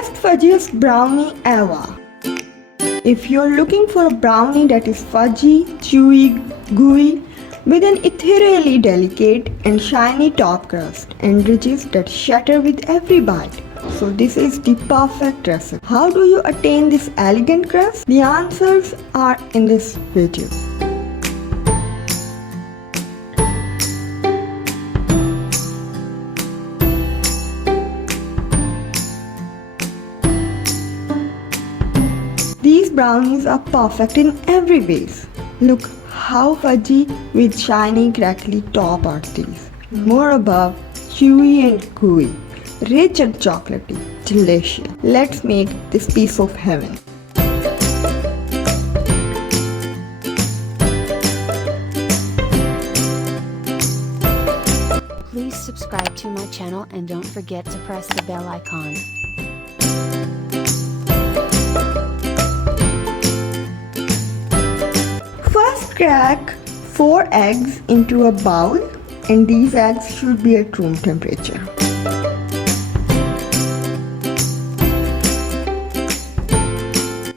Best fudgiest brownie ever. If you're looking for a brownie that is fudgy, chewy, gooey, with an ethereally delicate and shiny top crust and ridges that shatter with every bite, so this is the perfect recipe. How do you attain this elegant crust? The answers are in this video. These brownies are perfect in every way. Look how fudgy with shiny crackly top are these. More above, chewy and gooey, rich and chocolatey, delicious. Let's make this piece of heaven. Please subscribe to my channel and don't forget to press the bell icon. First, crack 4 eggs into a bowl, and these eggs should be at room temperature.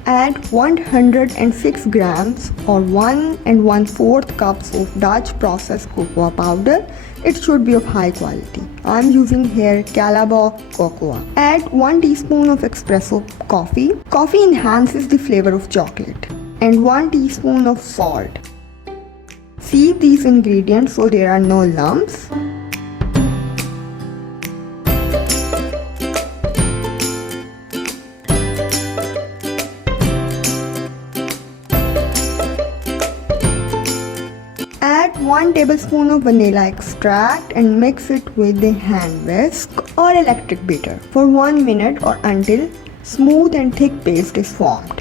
Add 106 grams or 1 1/4 cups of Dutch processed cocoa powder. It should be of high quality. I am using here Calabar cocoa. Add 1 teaspoon of espresso coffee. Coffee enhances the flavor of chocolate. And 1 teaspoon of salt. Sieve these ingredients so there are no lumps. Add 1 tablespoon of vanilla extract and mix it with the hand whisk or electric beater for 1 minute or until smooth and thick paste is formed.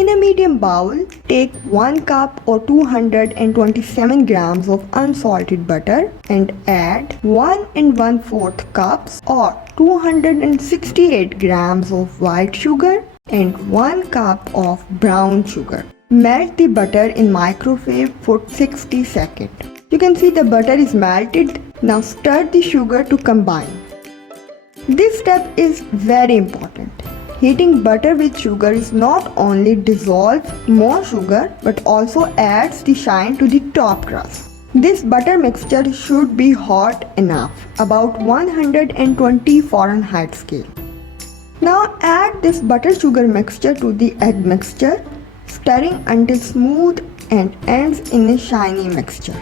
In a medium bowl, take 1 cup or 227 grams of unsalted butter and add 1 1/4 cups or 268 grams of white sugar and 1 cup of brown sugar. Melt the butter in microwave for 60 seconds. You can see the butter is melted. Now stir the sugar to combine. This step is very important. Heating butter with sugar is not only dissolves more sugar but also adds the shine to the top crust. This butter mixture should be hot enough, about 120 Fahrenheit scale. Now add this butter sugar mixture to the egg mixture, stirring until smooth and ends in a shiny mixture.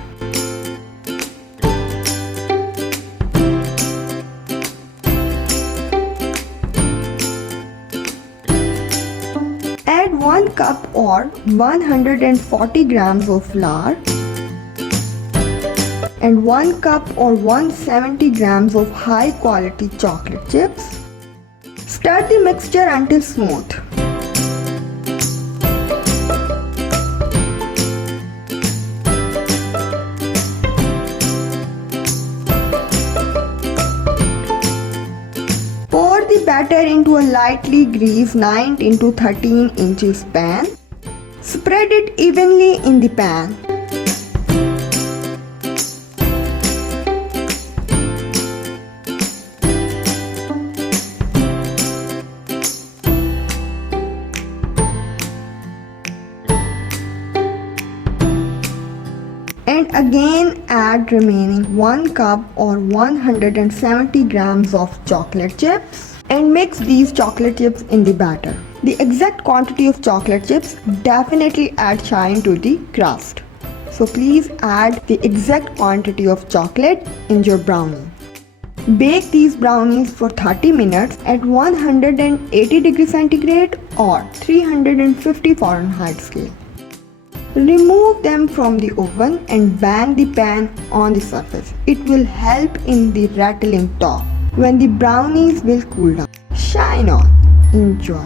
Add 1 cup or 140 grams of flour and 1 cup or 170 grams of high quality chocolate chips. Stir the mixture until smooth. Pour the batter into a lightly greased 9 into 13 inches pan. Spread it evenly in the pan. And again add remaining 1 cup or 170 grams of chocolate chips and mix these chocolate chips in the batter. The exact quantity of chocolate chips definitely add shine to the crust. So please add the exact quantity of chocolate in your brownie. Bake these brownies for 30 minutes at 180 degrees centigrade or 350 Fahrenheit scale. Remove them from the oven and bang the pan on the surface. It will help in the rattling top when the brownies will cool down. Shine on. Enjoy.